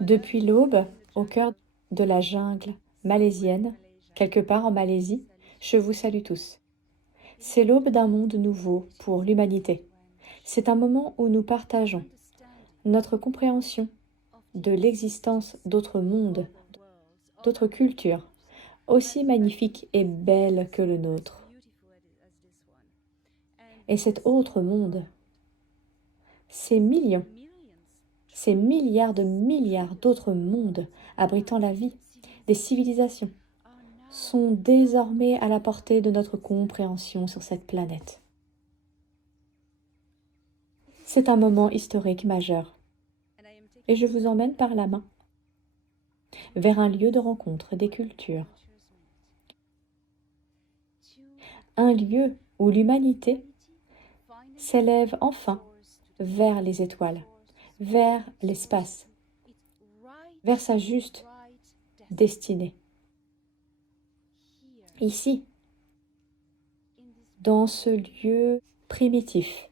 Depuis l'aube, au cœur de la jungle malaisienne, quelque part en Malaisie, je vous salue tous. C'est l'aube d'un monde nouveau pour l'humanité. C'est un moment où nous partageons notre compréhension de l'existence d'autres mondes, d'autres cultures, aussi magnifiques et belles que le nôtre. Et cet autre monde, ces millions, ces milliards de milliards d'autres mondes abritant la vie, des civilisations, sont désormais à la portée de notre compréhension sur cette planète. C'est un moment historique majeur, et je vous emmène par la main vers un lieu de rencontre des cultures, un lieu où l'humanité s'élève enfin vers les étoiles, vers l'espace, vers sa juste destinée. Ici, dans ce lieu primitif,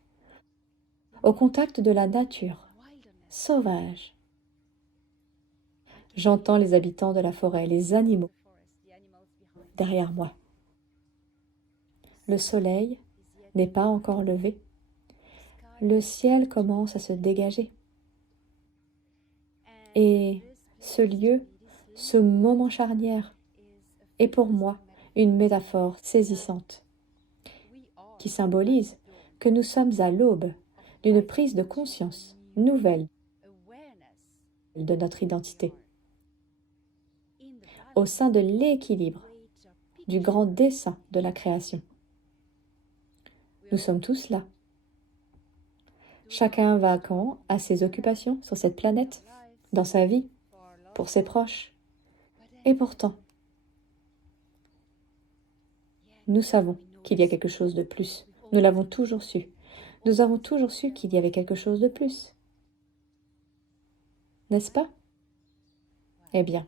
au contact de la nature sauvage, j'entends les habitants de la forêt, les animaux, derrière moi. Le soleil n'est pas encore levé. Le ciel commence à se dégager. Et ce lieu, ce moment charnière, est pour moi une métaphore saisissante qui symbolise que nous sommes à l'aube d'une prise de conscience nouvelle de notre identité, au sein de l'équilibre du grand dessein de la création. Nous sommes tous là. Chacun vacant à ses occupations sur cette planète, dans sa vie, pour ses proches. Et pourtant, nous savons qu'il y a quelque chose de plus. Nous l'avons toujours su. Nous avons toujours su qu'il y avait quelque chose de plus. N'est-ce pas? Eh bien,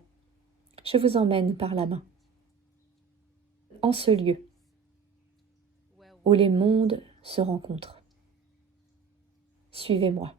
je vous emmène par la main, en ce lieu où les mondes se rencontrent. Suivez-moi.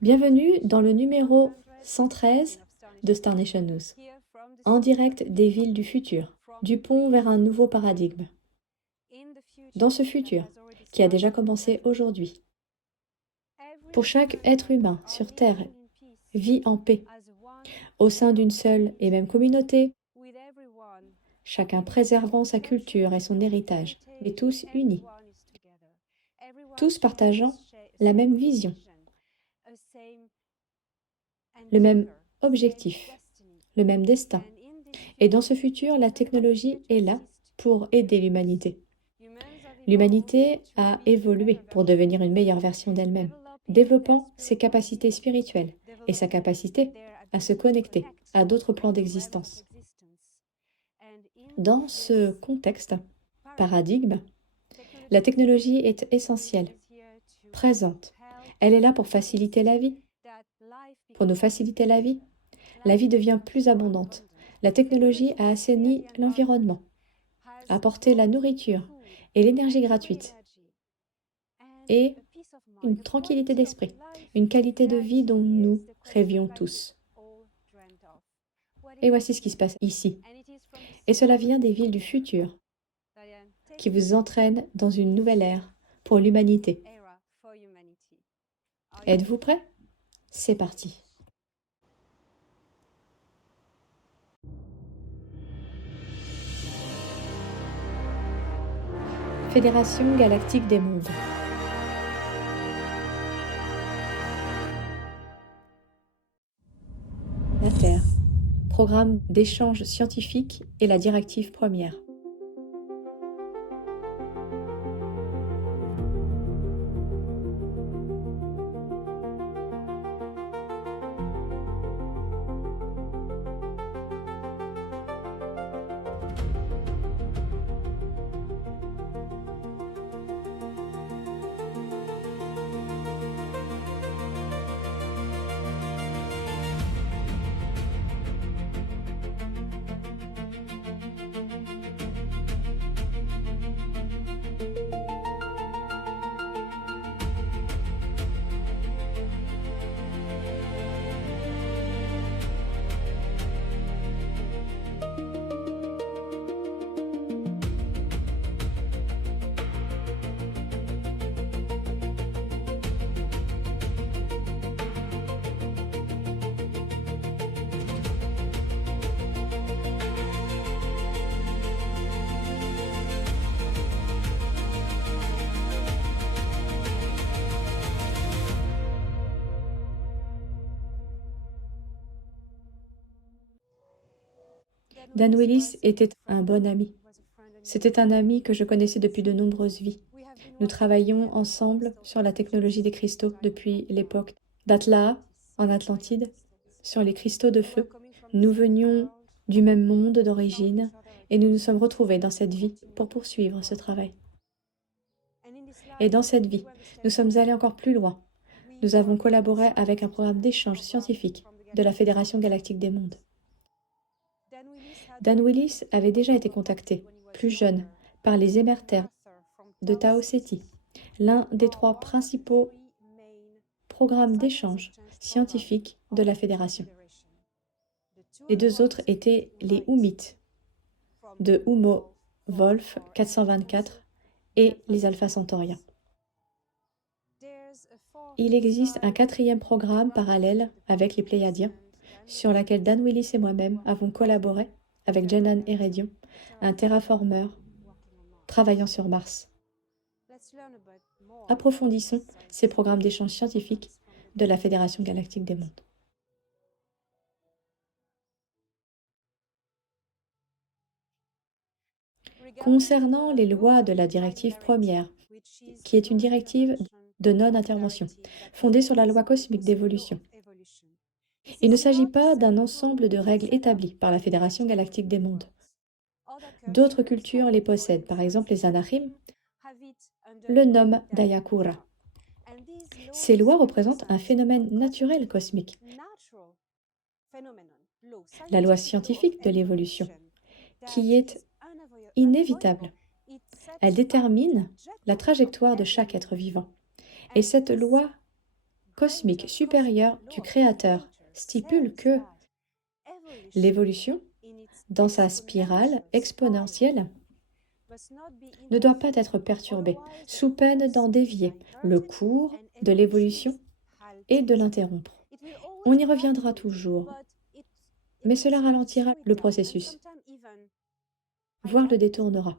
Bienvenue dans le numéro 113 de Star Nation News, en direct des villes du futur, du pont vers un nouveau paradigme. Dans ce futur, qui a déjà commencé aujourd'hui, pour chaque être humain sur Terre, vit en paix, au sein d'une seule et même communauté, chacun préservant sa culture et son héritage, mais tous unis, tous partageant la même vision, le même objectif, le même destin. Et dans ce futur, la technologie est là pour aider l'humanité. L'humanité a évolué pour devenir une meilleure version d'elle-même, développant ses capacités spirituelles et sa capacité à se connecter à d'autres plans d'existence. Dans ce contexte, paradigme, la technologie est essentielle, présente. Elle est là pour faciliter la vie. Pour nous faciliter la vie devient plus abondante. La technologie a assaini l'environnement, apporté la nourriture et l'énergie gratuite, et une tranquillité d'esprit, une qualité de vie dont nous rêvions tous. Et voici ce qui se passe ici. Et cela vient des villes du futur, qui vous entraînent dans une nouvelle ère pour l'humanité. Êtes-vous prêts? C'est parti. Fédération galactique des mondes. La Terre. Programme d'échange scientifique et la directive première. Dan Willis était un bon ami. C'était un ami que je connaissais depuis de nombreuses vies. Nous travaillions ensemble sur la technologie des cristaux depuis l'époque d'Atla, en Atlantide, sur les cristaux de feu. Nous venions du même monde d'origine et nous nous sommes retrouvés dans cette vie pour poursuivre ce travail. Et dans cette vie, nous sommes allés encore plus loin. Nous avons collaboré avec un programme d'échange scientifique de la Fédération galactique des mondes. Dan Willis avait déjà été contacté, plus jeune, par les émertères de Tau Ceti, l'un des 3 principaux programmes d'échange scientifique de la Fédération. Les 2 autres étaient les Humites de Humo Wolf 424 et les Alpha Centauriens. Il existe un 4e programme parallèle avec les Pléiadiens, sur laquelle Dan Willis et moi-même avons collaboré avec Jenan Heredion, un terraformeur travaillant sur Mars. Approfondissons ces programmes d'échange scientifique de la Fédération galactique des mondes. Concernant les lois de la directive première, qui est une directive de non-intervention, fondée sur la loi cosmique d'évolution, il ne s'agit pas d'un ensemble de règles établies par la Fédération galactique des mondes. D'autres cultures les possèdent, par exemple les Anahim le nomment Dayakura. Ces lois représentent un phénomène naturel cosmique, la loi scientifique de l'évolution, qui est inévitable. Elle détermine la trajectoire de chaque être vivant. Et cette loi cosmique supérieure du Créateur stipule que l'évolution, dans sa spirale exponentielle, ne doit pas être perturbée, sous peine d'en dévier le cours de l'évolution et de l'interrompre. On y reviendra toujours, mais cela ralentira le processus, voire le détournera.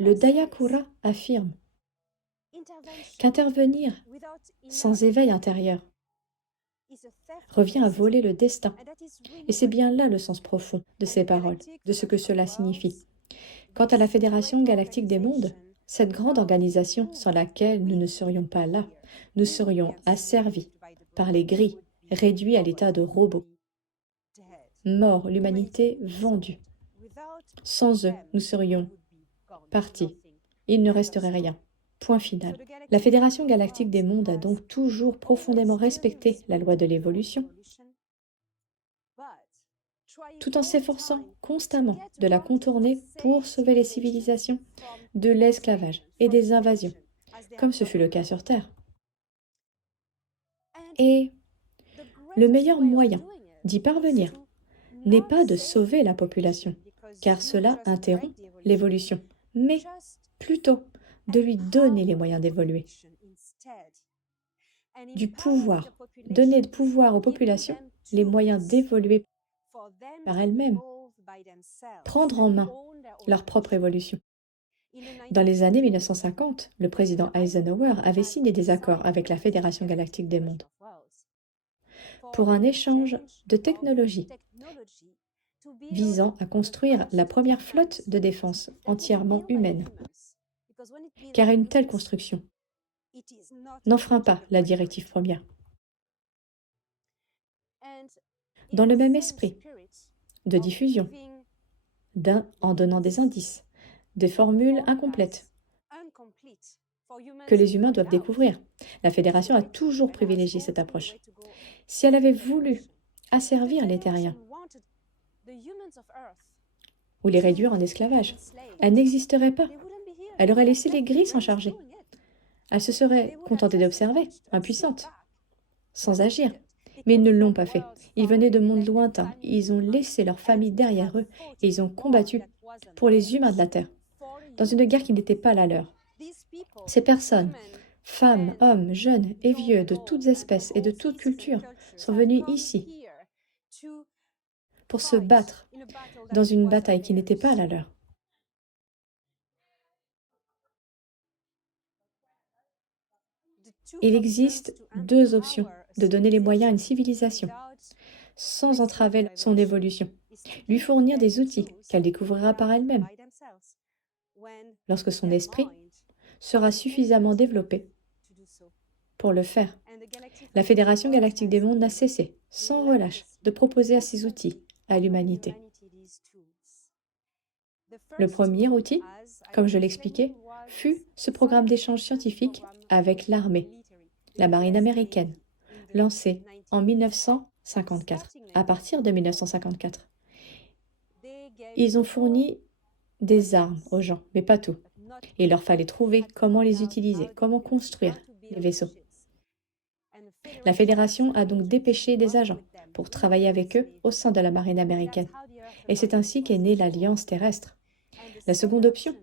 Le Dayakura affirme qu'intervenir sans éveil intérieur revient à voler le destin. Et c'est bien là le sens profond de ces paroles, de ce que cela signifie. Quant à la Fédération galactique des mondes, cette grande organisation sans laquelle nous ne serions pas là, nous serions asservis par les gris, réduits à l'état de robots. Mort, l'humanité vendue. Sans eux, nous serions partis. Il ne resterait rien. Point final. La Fédération galactique des mondes a donc toujours profondément respecté la loi de l'évolution, tout en s'efforçant constamment de la contourner pour sauver les civilisations de l'esclavage et des invasions, comme ce fut le cas sur Terre. Et le meilleur moyen d'y parvenir n'est pas de sauver la population, car cela interrompt l'évolution, mais plutôt de lui donner les moyens d'évoluer. du pouvoir, donner de pouvoir aux populations, les moyens d'évoluer par elles-mêmes, prendre en main leur propre évolution. Dans les années 1950, le président Eisenhower avait signé des accords avec la Fédération galactique des mondes pour un échange de technologies visant à construire la première flotte de défense entièrement humaine. Car une telle construction n'enfreint pas la directive première. Dans le même esprit de diffusion, en donnant des indices, des formules incomplètes que les humains doivent découvrir, la Fédération a toujours privilégié cette approche. Si elle avait voulu asservir les terriens ou les réduire en esclavage, elle n'existerait pas. Elle aurait laissé les gris s'en charger. Elle se serait contentée d'observer, impuissante, sans agir. Mais ils ne l'ont pas fait. Ils venaient de mondes lointains, ils ont laissé leur famille derrière eux et ils ont combattu pour les humains de la Terre, dans une guerre qui n'était pas la leur. Ces personnes, femmes, hommes, jeunes et vieux, de toutes espèces et de toutes cultures, sont venus ici pour se battre dans une bataille qui n'était pas la leur. Il existe deux options de donner les moyens à une civilisation sans entraver son évolution, lui fournir des outils qu'elle découvrira par elle-même lorsque son esprit sera suffisamment développé pour le faire. La Fédération galactique des mondes n'a cessé, sans relâche, de proposer à ces outils à l'humanité. Le premier outil, comme je l'expliquais, fut ce programme d'échange scientifique avec l'armée, la marine américaine, lancé en 1954, à partir de 1954. Ils ont fourni des armes aux gens, mais pas tout. Il leur fallait trouver comment les utiliser, comment construire les vaisseaux. La Fédération a donc dépêché des agents pour travailler avec eux au sein de la marine américaine. Et c'est ainsi qu'est née l'Alliance terrestre. La seconde option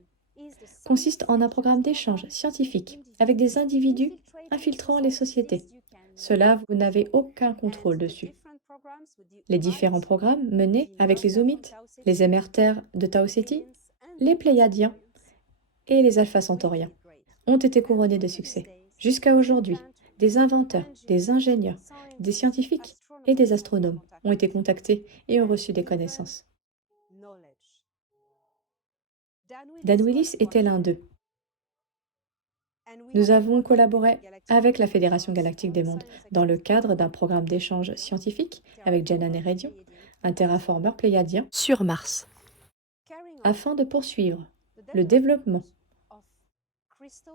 consiste en un programme d'échange scientifique avec des individus infiltrant les sociétés. Cela, vous n'avez aucun contrôle dessus. Les différents programmes menés avec les Omites, les émertères de Tau Ceti, les Pléiadiens et les Alpha Centauriens ont été couronnés de succès. Jusqu'à aujourd'hui, des inventeurs, des ingénieurs, des scientifiques et des astronomes ont été contactés et ont reçu des connaissances. Dan Willis était l'un d'eux. Nous avons collaboré avec la Fédération galactique des mondes dans le cadre d'un programme d'échange scientifique avec Janan Erédion, un terraformeur pléiadien, sur Mars, afin de poursuivre le développement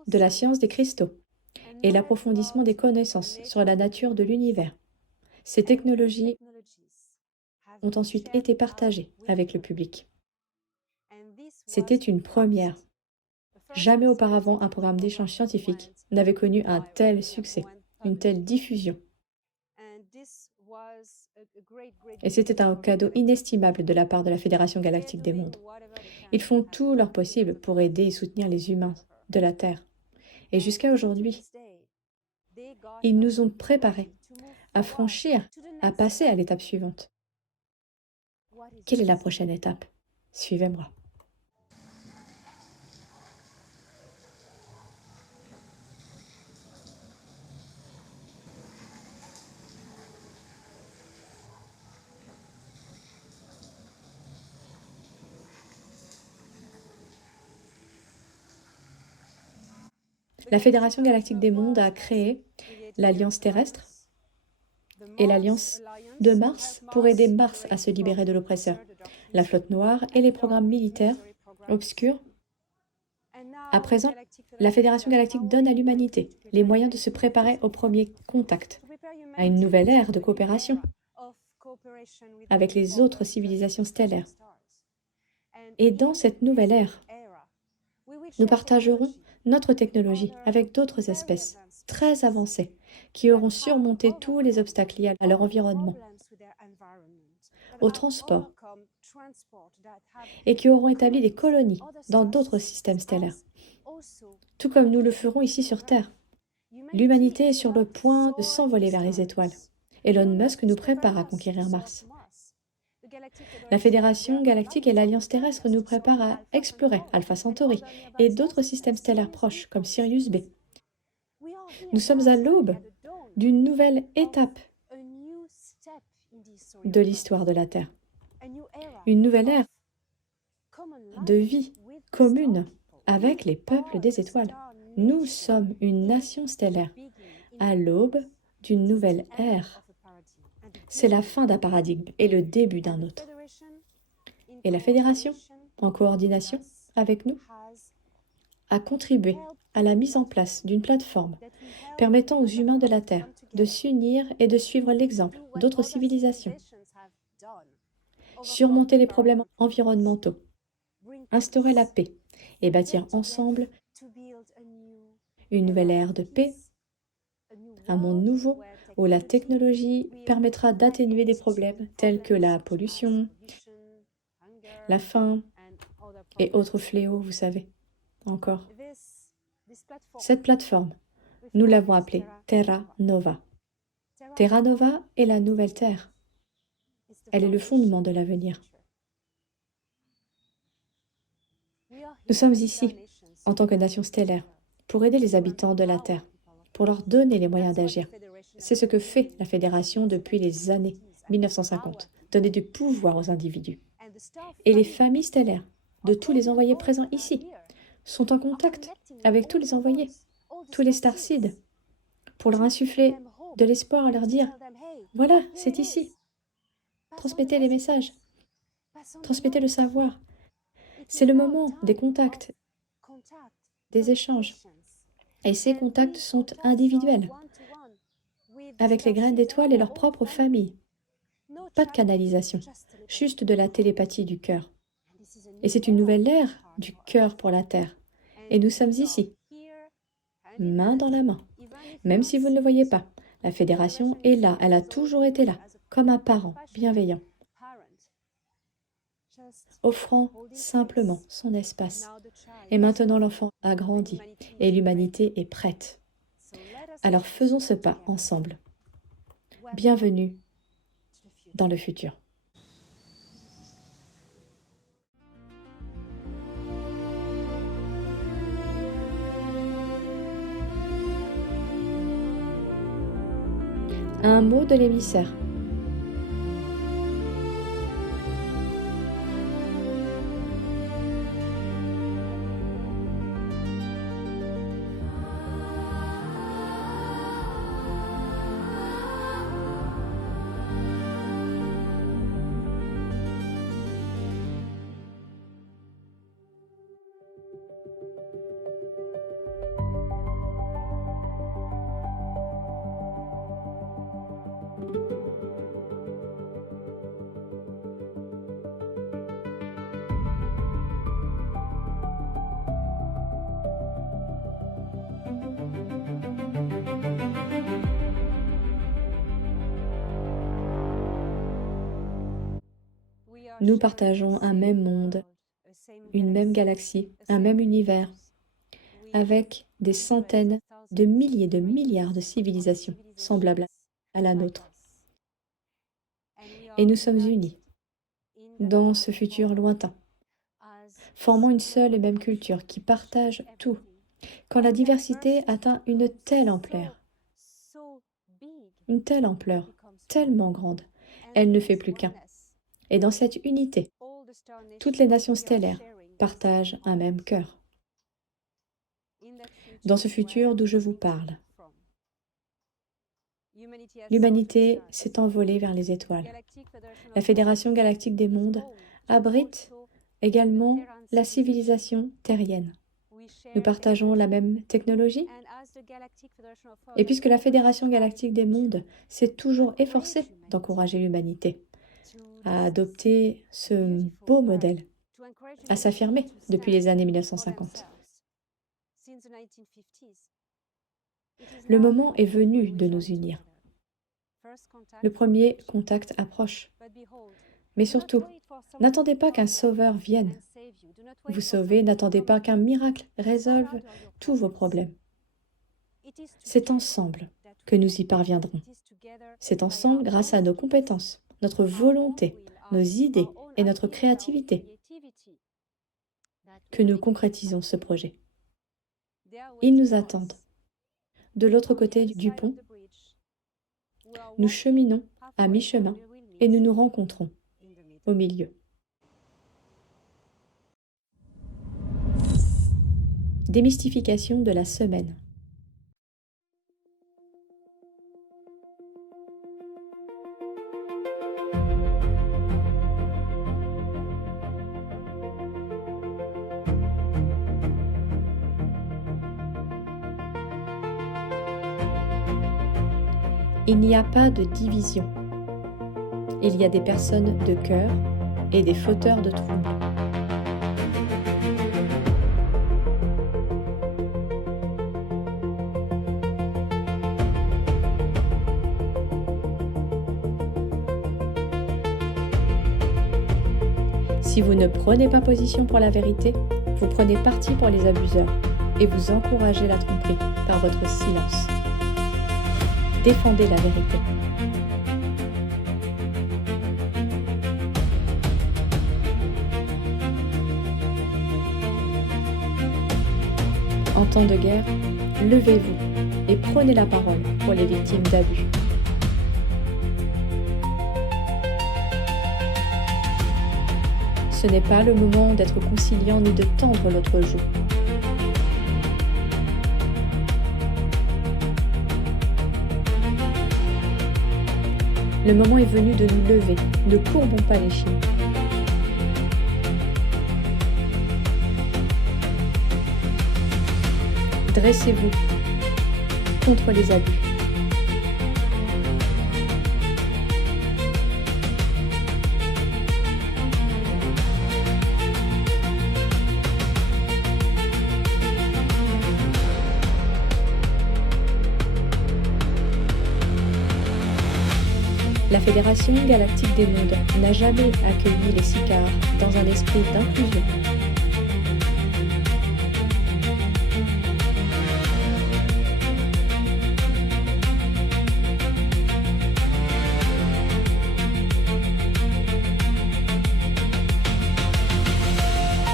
de la science des cristaux et l'approfondissement des connaissances sur la nature de l'univers. Ces technologies ont ensuite été partagées avec le public. C'était une première. Jamais auparavant un programme d'échange scientifique n'avait connu un tel succès, une telle diffusion. Et c'était un cadeau inestimable de la part de la Fédération galactique des mondes. Ils font tout leur possible pour aider et soutenir les humains de la Terre. Et jusqu'à aujourd'hui, ils nous ont préparés à franchir, à passer à l'étape suivante. Quelle est la prochaine étape? Suivez-moi. La Fédération galactique des mondes a créé l'Alliance terrestre et l'Alliance de Mars pour aider Mars à se libérer de l'oppresseur, la flotte noire et les programmes militaires obscurs. À présent, la Fédération galactique donne à l'humanité les moyens de se préparer au premier contact, à une nouvelle ère de coopération avec les autres civilisations stellaires. Et dans cette nouvelle ère, nous partagerons notre technologie avec d'autres espèces très avancées qui auront surmonté tous les obstacles liés à leur environnement, au transport, et qui auront établi des colonies dans d'autres systèmes stellaires, tout comme nous le ferons ici sur Terre. L'humanité est sur le point de s'envoler vers les étoiles. Elon Musk nous prépare à conquérir Mars. La Fédération galactique et l'Alliance terrestre nous préparent à explorer Alpha Centauri et d'autres systèmes stellaires proches comme Sirius B. Nous sommes à l'aube d'une nouvelle étape de l'histoire de la Terre. Une nouvelle ère de vie commune avec les peuples des étoiles. Nous sommes une nation stellaire à l'aube d'une nouvelle ère. C'est la fin d'un paradigme et le début d'un autre. Et la Fédération, en coordination avec nous, a contribué à la mise en place d'une plateforme permettant aux humains de la Terre de s'unir et de suivre l'exemple d'autres civilisations, surmonter les problèmes environnementaux, instaurer la paix et bâtir ensemble une nouvelle ère de paix, un monde nouveau où la technologie permettra d'atténuer des problèmes tels que la pollution, la faim et autres fléaux, vous savez, encore. Cette plateforme, nous l'avons appelée Terra Nova. Terra Nova est la nouvelle Terre. Elle est le fondement de l'avenir. Nous sommes ici, en tant que nation stellaire, pour aider les habitants de la Terre, pour leur donner les moyens d'agir. C'est ce que fait la Fédération depuis les années 1950, donner du pouvoir aux individus. Et les familles stellaires de tous les envoyés présents ici sont en contact avec tous les envoyés, tous les starseeds, pour leur insuffler de l'espoir et leur dire « Voilà, c'est ici. Transmettez les messages, transmettez le savoir. C'est le moment des contacts, des échanges. Et ces contacts sont individuels, avec les graines d'étoiles et leur propre famille. Pas de canalisation, juste de la télépathie du cœur. Et c'est une nouvelle ère du cœur pour la Terre. Et nous sommes ici, main dans la main. Même si vous ne le voyez pas, la Fédération est là, elle a toujours été là, comme un parent bienveillant, offrant simplement son espace. Et maintenant l'enfant a grandi et l'humanité est prête. Alors faisons ce pas ensemble. Bienvenue dans le futur. Un mot de l'émissaire. Nous partageons un même monde, une même galaxie, un même univers, avec des centaines de milliers de milliards de civilisations semblables à la nôtre. Et nous sommes unis dans ce futur lointain, formant une seule et même culture qui partage tout. Quand la diversité atteint une telle ampleur, tellement grande, elle ne fait plus qu'un. Et dans cette unité, toutes les nations stellaires partagent un même cœur. Dans ce futur d'où je vous parle, l'humanité s'est envolée vers les étoiles. La Fédération galactique des mondes abrite également la civilisation terrienne. Nous partageons la même technologie. Et puisque la Fédération galactique des mondes s'est toujours efforcée d'encourager l'humanité à adopter ce beau modèle, à s'affirmer depuis les années 1950. Le moment est venu de nous unir. Le premier contact approche. Mais surtout, n'attendez pas qu'un sauveur vienne vous sauver, n'attendez pas qu'un miracle résolve tous vos problèmes. C'est ensemble que nous y parviendrons. C'est ensemble grâce à nos compétences, notre volonté, nos idées et notre créativité que nous concrétisons ce projet. Ils nous attendent. De l'autre côté du pont, nous cheminons à mi-chemin et nous nous rencontrons au milieu. Démystification de la semaine. Il n'y a pas de division. Il y a des personnes de cœur et des fauteurs de troubles. Si vous ne prenez pas position pour la vérité, vous prenez parti pour les abuseurs et vous encouragez la tromperie par votre silence. Défendez la vérité. En temps de guerre, levez-vous et prenez la parole pour les victimes d'abus. Ce n'est pas le moment d'être conciliant ni de tendre l'autre joue. Le moment est venu de nous lever, ne courbons pas les chines. Dressez-vous contre les abus. La Fédération galactique des mondes n'a jamais accueilli les Sicars dans un esprit d'inclusion.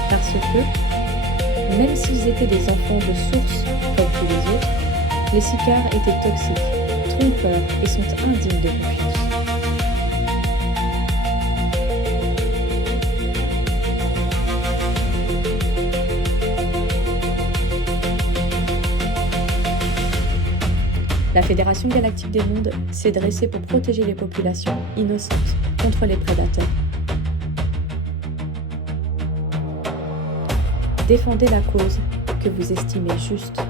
Parce que, même s'ils étaient des enfants de source comme tous les autres, les Sicars étaient toxiques, trompeurs et sont indignes de confiance. La Fédération galactique des mondes s'est dressée pour protéger les populations innocentes contre les prédateurs. Défendez la cause que vous estimez juste.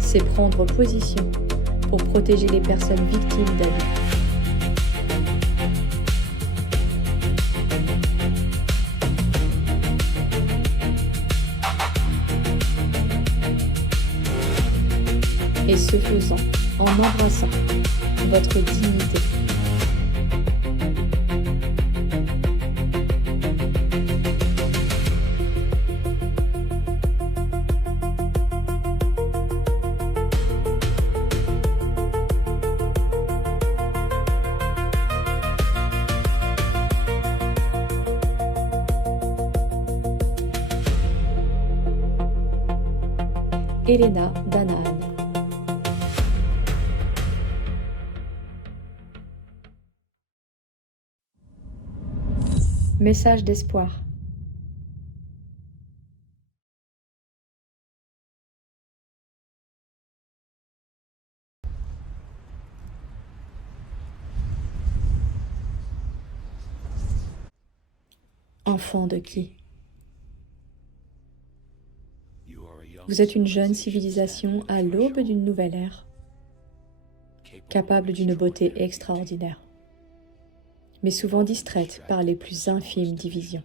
C'est prendre position pour protéger les personnes victimes d'abus. Et ce faisant, en embrassant votre dignité. Elena Danaan. Message d'espoir. Enfant de qui? Vous êtes une jeune civilisation à l'aube d'une nouvelle ère, capable d'une beauté extraordinaire, mais souvent distraite par les plus infimes divisions.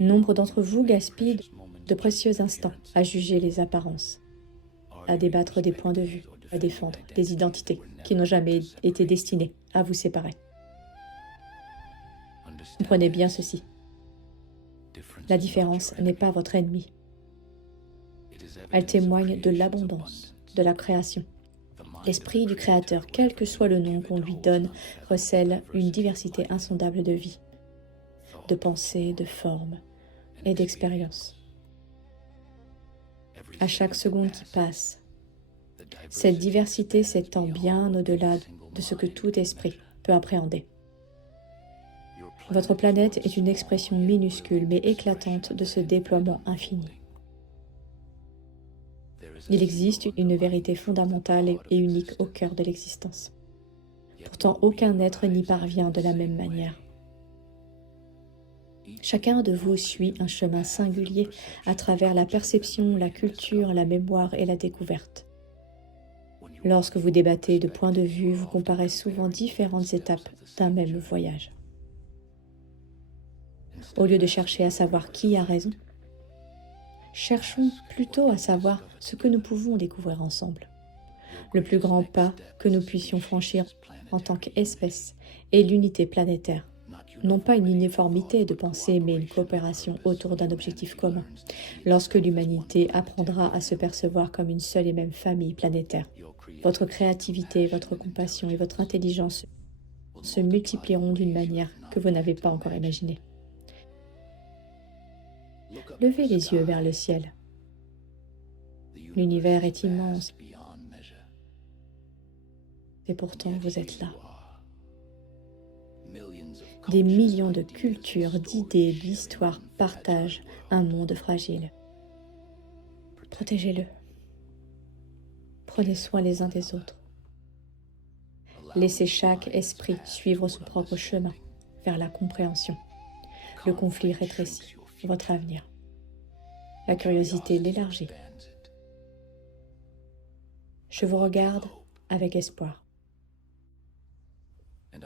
Nombre d'entre vous gaspillent de précieux instants à juger les apparences, à débattre des points de vue, à défendre des identités qui n'ont jamais été destinées à vous séparer. Comprenez bien ceci. La différence n'est pas votre ennemi. Elle témoigne de l'abondance, de la création. L'esprit du Créateur, quel que soit le nom qu'on lui donne, recèle une diversité insondable de vie, de pensées, de formes et d'expériences. À chaque seconde qui passe, cette diversité s'étend bien au-delà de ce que tout esprit peut appréhender. Votre planète est une expression minuscule mais éclatante de ce déploiement infini. Il existe une vérité fondamentale et unique au cœur de l'existence. Pourtant, aucun être n'y parvient de la même manière. Chacun de vous suit un chemin singulier à travers la perception, la culture, la mémoire et la découverte. Lorsque vous débattez de points de vue, vous comparez souvent différentes étapes d'un même voyage. Au lieu de chercher à savoir qui a raison, cherchons plutôt à savoir ce que nous pouvons découvrir ensemble. Le plus grand pas que nous puissions franchir en tant qu'espèce est l'unité planétaire. Non pas une uniformité de pensée, mais une coopération autour d'un objectif commun. Lorsque l'humanité apprendra à se percevoir comme une seule et même famille planétaire, votre créativité, votre compassion et votre intelligence se multiplieront d'une manière que vous n'avez pas encore imaginée. Levez les yeux vers le ciel. L'univers est immense et pourtant vous êtes là. Des millions de cultures, d'idées, d'histoires partagent un monde fragile. Protégez-le. Prenez soin les uns des autres. Laissez chaque esprit suivre son propre chemin vers la compréhension. Le conflit rétrécit votre avenir. La curiosité l'élargit. Je vous regarde avec espoir.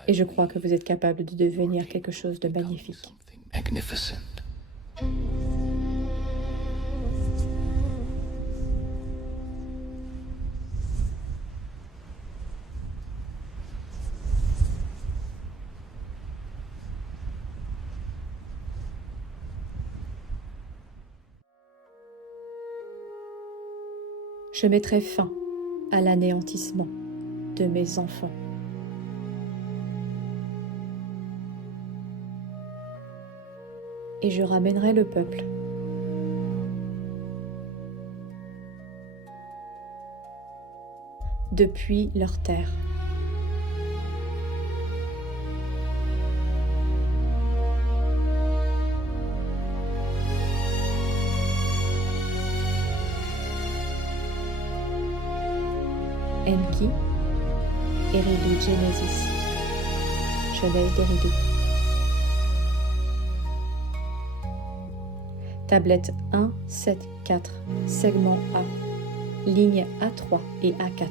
Et je crois que vous êtes capable de devenir quelque chose de magnifique. Je mettrai fin à l'anéantissement de mes enfants. Et je ramènerai le peuple depuis leur terre. Enki, Eridu Genesis, Genèse d'Eridu. Tablette 1, 7, 4, segment A, ligne A3 et A4.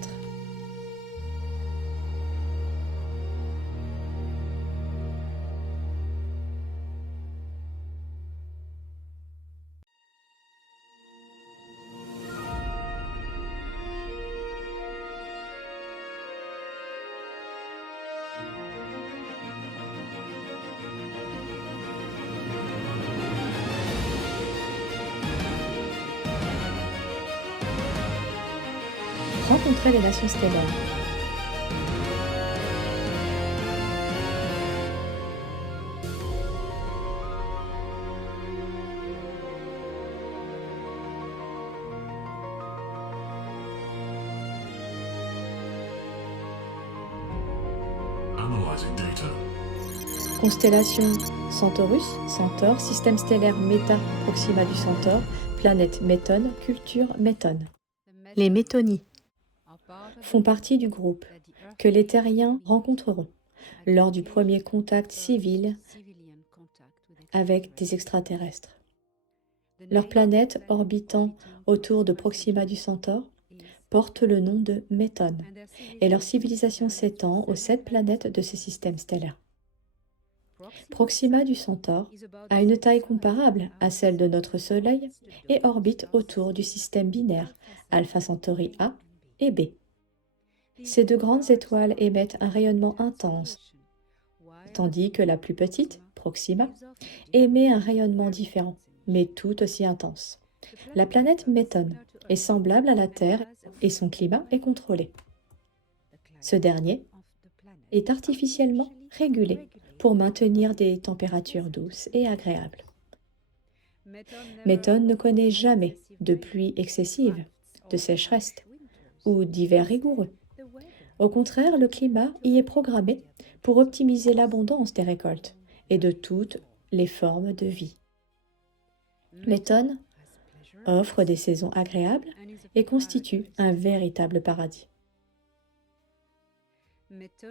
Rencontrer les nations stellaires. Analyzing data. Constellation Centaurus, Centaure, système stellaire Méta, Proxima du Centaure, planète Méthone, culture Méthone. Les Méthonies font partie du groupe que les terriens rencontreront lors du premier contact civil avec des extraterrestres. Leur planète orbitant autour de Proxima du Centaure porte le nom de Méthone, et leur civilisation s'étend aux 7 planètes de ce système stellaire. Proxima du Centaure a une taille comparable à celle de notre Soleil et orbite autour du système binaire Alpha Centauri A et B. Ces 2 grandes étoiles émettent un rayonnement intense, tandis que la plus petite, Proxima, émet un rayonnement différent, mais tout aussi intense. La planète Méthone est semblable à la Terre et son climat est contrôlé. Ce dernier est artificiellement régulé pour maintenir des températures douces et agréables. Méthone ne connaît jamais de pluie excessive, de sécheresse ou d'hiver rigoureux. Au contraire, le climat y est programmé pour optimiser l'abondance des récoltes et de toutes les formes de vie. Méthone offre des saisons agréables et constitue un véritable paradis.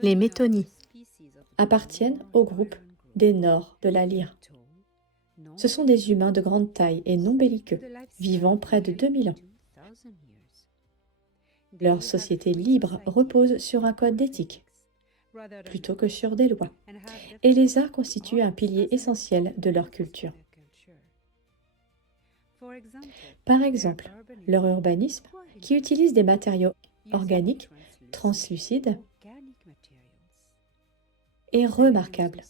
Les Méthonies appartiennent au groupe des Nord de la lyre. Ce sont des humains de grande taille et non belliqueux, vivant près de 2000 ans. Leur société libre repose sur un code d'éthique, plutôt que sur des lois, et les arts constituent un pilier essentiel de leur culture. Par exemple, leur urbanisme, qui utilise des matériaux organiques translucides, est remarquable,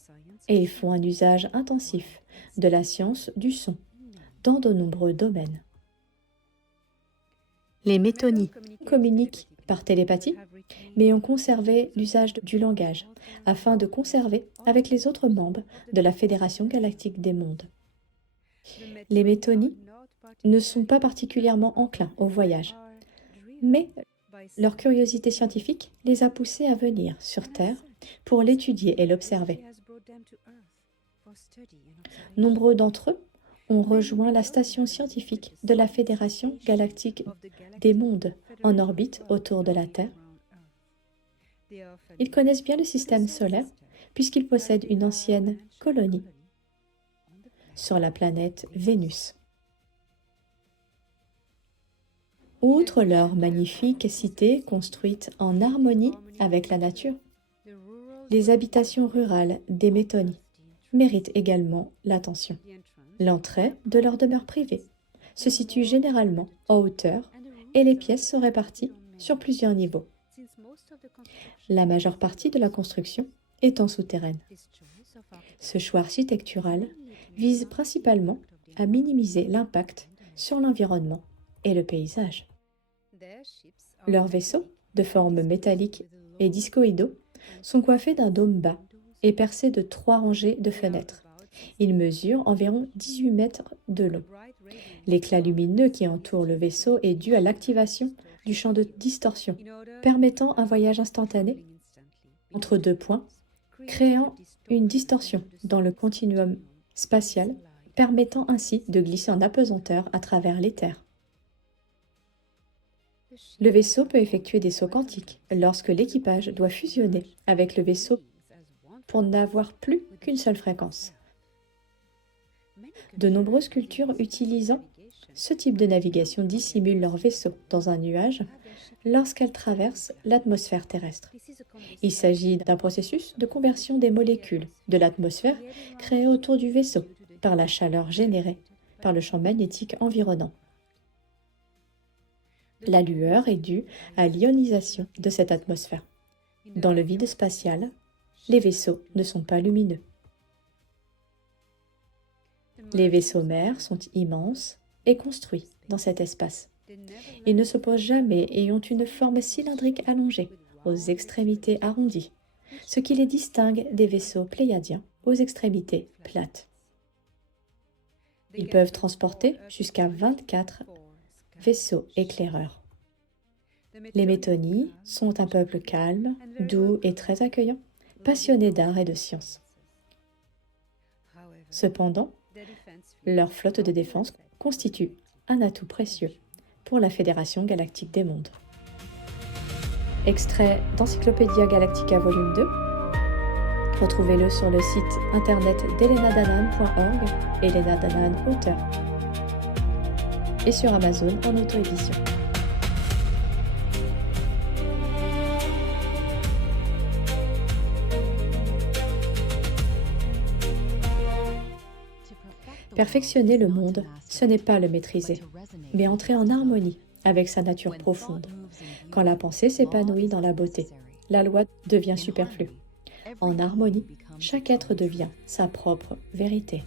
et ils font un usage intensif de la science du son dans de nombreux domaines. Les Méthonies communiquent par télépathie, mais ont conservé l'usage du langage afin de conserver avec les autres membres de la Fédération galactique des mondes. Les Méthonies ne sont pas particulièrement enclins au voyage, mais leur curiosité scientifique les a poussés à venir sur Terre pour l'étudier et l'observer. Nombreux d'entre eux ont rejoint la station scientifique de la Fédération galactique des mondes en orbite autour de la Terre. Ils connaissent bien le système solaire puisqu'ils possèdent une ancienne colonie sur la planète Vénus. Outre leur magnifique cité construite en harmonie avec la nature, les habitations rurales des Méthonies méritent également l'attention. L'entrée de leur demeure privée se situe généralement en hauteur et les pièces sont réparties sur plusieurs niveaux. La majeure partie de la construction étant souterraine. Ce choix architectural vise principalement à minimiser l'impact sur l'environnement et le paysage. Leurs vaisseaux, de forme métallique et discoïdaux, sont coiffés d'un dôme bas et percés de 3 rangées de fenêtres. Ils mesurent environ 18 mètres de long. L'éclat lumineux qui entoure le vaisseau est dû à l'activation du champ de distorsion, permettant un voyage instantané entre 2 points, créant une distorsion dans le continuum spatial, permettant ainsi de glisser en apesanteur à travers l'éther. Le vaisseau peut effectuer des sauts quantiques lorsque l'équipage doit fusionner avec le vaisseau pour n'avoir plus qu'une seule fréquence. De nombreuses cultures utilisant ce type de navigation dissimulent leur vaisseau dans un nuage lorsqu'elles traversent l'atmosphère terrestre. Il s'agit d'un processus de conversion des molécules de l'atmosphère créé autour du vaisseau par la chaleur générée par le champ magnétique environnant. La lueur est due à l'ionisation de cette atmosphère. Dans le vide spatial, les vaisseaux ne sont pas lumineux. Les vaisseaux mères sont immenses et construits dans cet espace. Ils ne se posent jamais et ont une forme cylindrique allongée, aux extrémités arrondies, ce qui les distingue des vaisseaux pléiadiens aux extrémités plates. Ils peuvent transporter jusqu'à 24 vaisseaux éclaireurs. Les Méthonies sont un peuple calme, doux et très accueillant, passionnés d'art et de science. Cependant, leur flotte de défense constitue un atout précieux pour la Fédération Galactique des Mondes. Extrait d'Encyclopædia Galactica volume 2. Retrouvez-le sur le site internet d'ElenaDanan.org, Elena Danan, auteur, et sur Amazon en auto-édition. Perfectionner le monde, ce n'est pas le maîtriser, mais entrer en harmonie avec sa nature profonde. Quand la pensée s'épanouit dans la beauté, la loi devient superflue. En harmonie, chaque être devient sa propre vérité.